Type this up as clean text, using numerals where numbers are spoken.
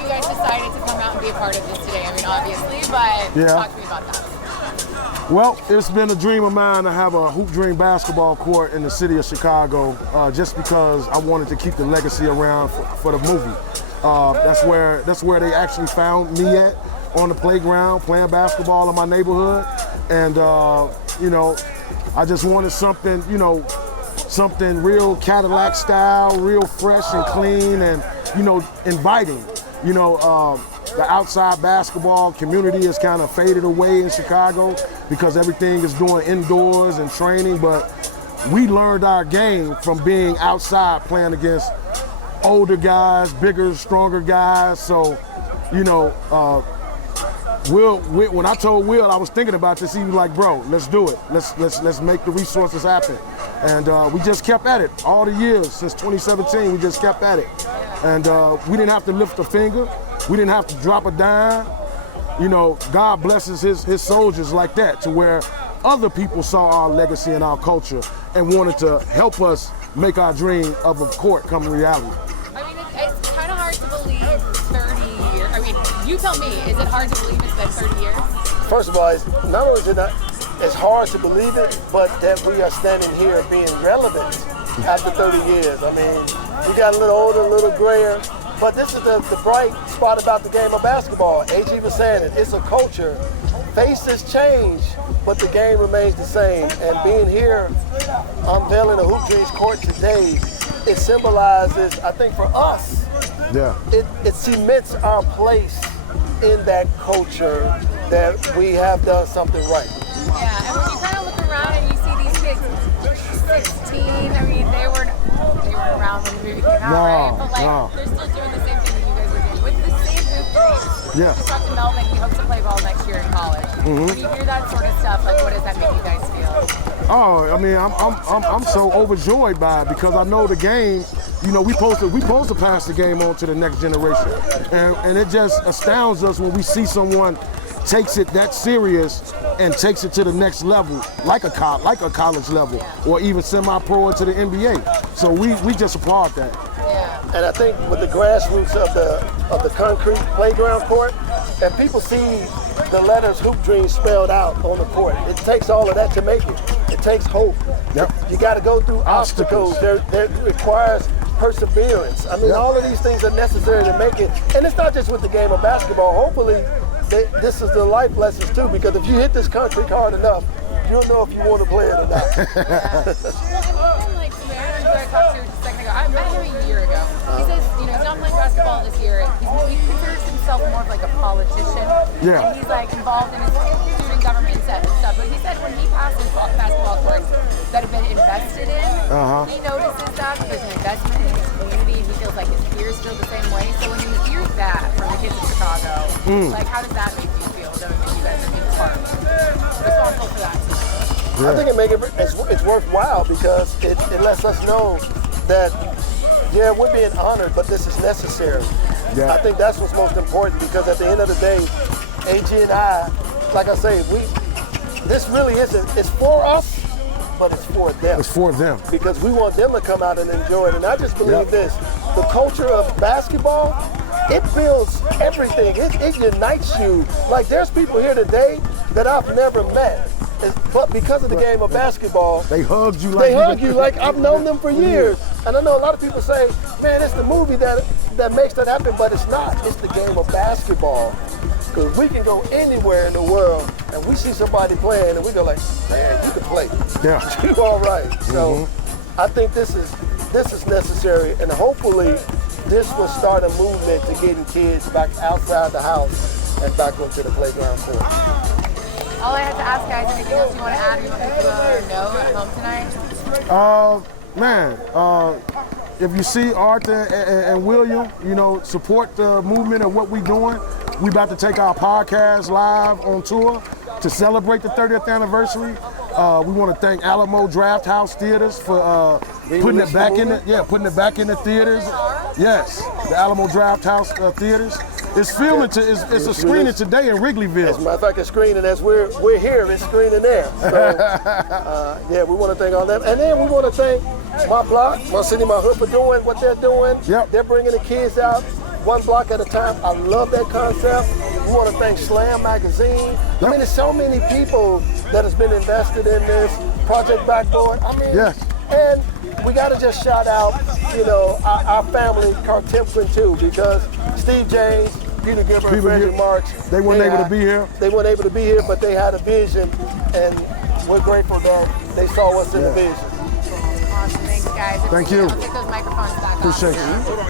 you guys decided to come out and be a part of this today. I mean, obviously, but talk to me about that. Well, it's been a dream of mine to have a Hoop Dream basketball court in the city of Chicago, just because I wanted to keep the legacy around for the movie. That's where they actually found me at, on the playground playing basketball in my neighborhood, and you know, I just wanted something, you know, something real Cadillac style, real fresh and clean, and you know, inviting. You know, the outside basketball community has kind of faded away in Chicago because everything is doing indoors and training, but we learned our game from being outside playing against older guys, bigger, stronger guys. So, you know, when I told Will I was thinking about this, he was like, "Bro, let's do it. Let's make the resources happen." And we just kept at it all the years since 2017. We just kept at it, and we didn't have to lift a finger. We didn't have to drop a dime. You know, God blesses his soldiers like that, to where other people saw our legacy and our culture and wanted to help us make our dream of a court come reality. I mean, it's kind of hard to believe 30 years. I mean, you tell me, is it hard to believe it's been 30 years? First of all, not only is it not, it's hard to believe it, but that we are standing here being relevant after 30 years. I mean, we got a little older, a little grayer, but this is the bright spot about the game of basketball. Agee was saying it, it's a culture. Faces change, but the game remains the same. And being here, unveiling the Hoop Dreams court today, it symbolizes, I think for us, it cements our place in that culture that we have done something right. Yeah, and when you kind of look around and you see these kids, 16, I mean, they weren't around when the movie came out, right? But like, they're still doing the same thing that you guys were doing with the same Hoop Dreams. Yeah. Just talked to Melvin, he hopes to play ball next year in college. When you hear that sort of stuff, like, what does that make you guys feel? Oh, I mean, I'm so overjoyed by it, because I know the game. You know, we supposed to pass the game on to the next generation, and it just astounds us when we see someone takes it that serious and takes it to the next level, like a college level, or even semi-pro into the NBA. So we just applaud that. Yeah. And I think with the grassroots of the concrete playground court, and people see the letters Hoop Dreams spelled out on the court, it takes all of that to make it. It takes hope. Yep. You got to go through obstacles. That requires perseverance. I mean, all of these things are necessary to make it. And it's not just with the game of basketball. Hopefully, this is the life lessons too, because if you hit this concrete hard enough, you'll know if you want to play it or not. Like Samara, who I talked to just a second ago, I met him a year ago. He says, you know, he's not playing basketball this year. He considers himself more of like a politician. Yeah. And he's like involved in his student government and stuff. But he said when he passes basketball courts that have been invested in, he notices that there's an investment in his community, and he feels like his peers feel the same way. So when you hear that from the kids in Chicago, like, how does that make you feel, knowing that you guys are being part responsible for that? I think it's worthwhile, because it lets us know that, yeah, we're being honored, but this is necessary. Yeah. I think that's what's most important, because at the end of the day, Agee and I, like I say, this really isn't, it's for us, but it's for them. It's for them. Because we want them to come out and enjoy it. And I just believe this, the culture of basketball, it builds everything. It unites you. Like, there's people here today that I've never met, but because of the game of basketball, they hugged you like I've known them for years. And I know a lot of people say, man, it's the movie that makes that happen, but it's not. It's the game of basketball. Because we can go anywhere in the world and we see somebody playing and we go like, man, you can play. Yeah. You all right. So I think this is necessary, and hopefully this will start a movement to getting kids back outside the house and back onto the playground court. All I have to ask, guys, anything else you want to add? You want people to know at home tonight? If you see Arthur and William, you know, support the movement of what we're doing. We about to take our podcast live on tour to celebrate the 30th anniversary. We want to thank Alamo Draft House Theaters for putting it back in the theaters. Yes, the Alamo Draft House Theaters. It's filming. It's a screening today in Wrigleyville. As a matter of fact, it's screening as we're here. It's screening there. So yeah, we want to thank all them, and then we want to thank my block, my city, my hood for doing what they're doing. Yep. They're bringing the kids out. one block at a time. I love that concept. We want to thank Slam Magazine. I mean, there's so many people that has been invested in this Project Backboard. I mean, yes. And we got to just shout out, you know, our family, Cartimquin too, because Steve James, Peter Gilbert, and Frederick Marks, they weren't able to be here. They weren't able to be here, but they had a vision, and we're grateful that they saw us in the vision. Awesome. Thanks, guys. Thank you. I'll take those microphones back off. Appreciate you.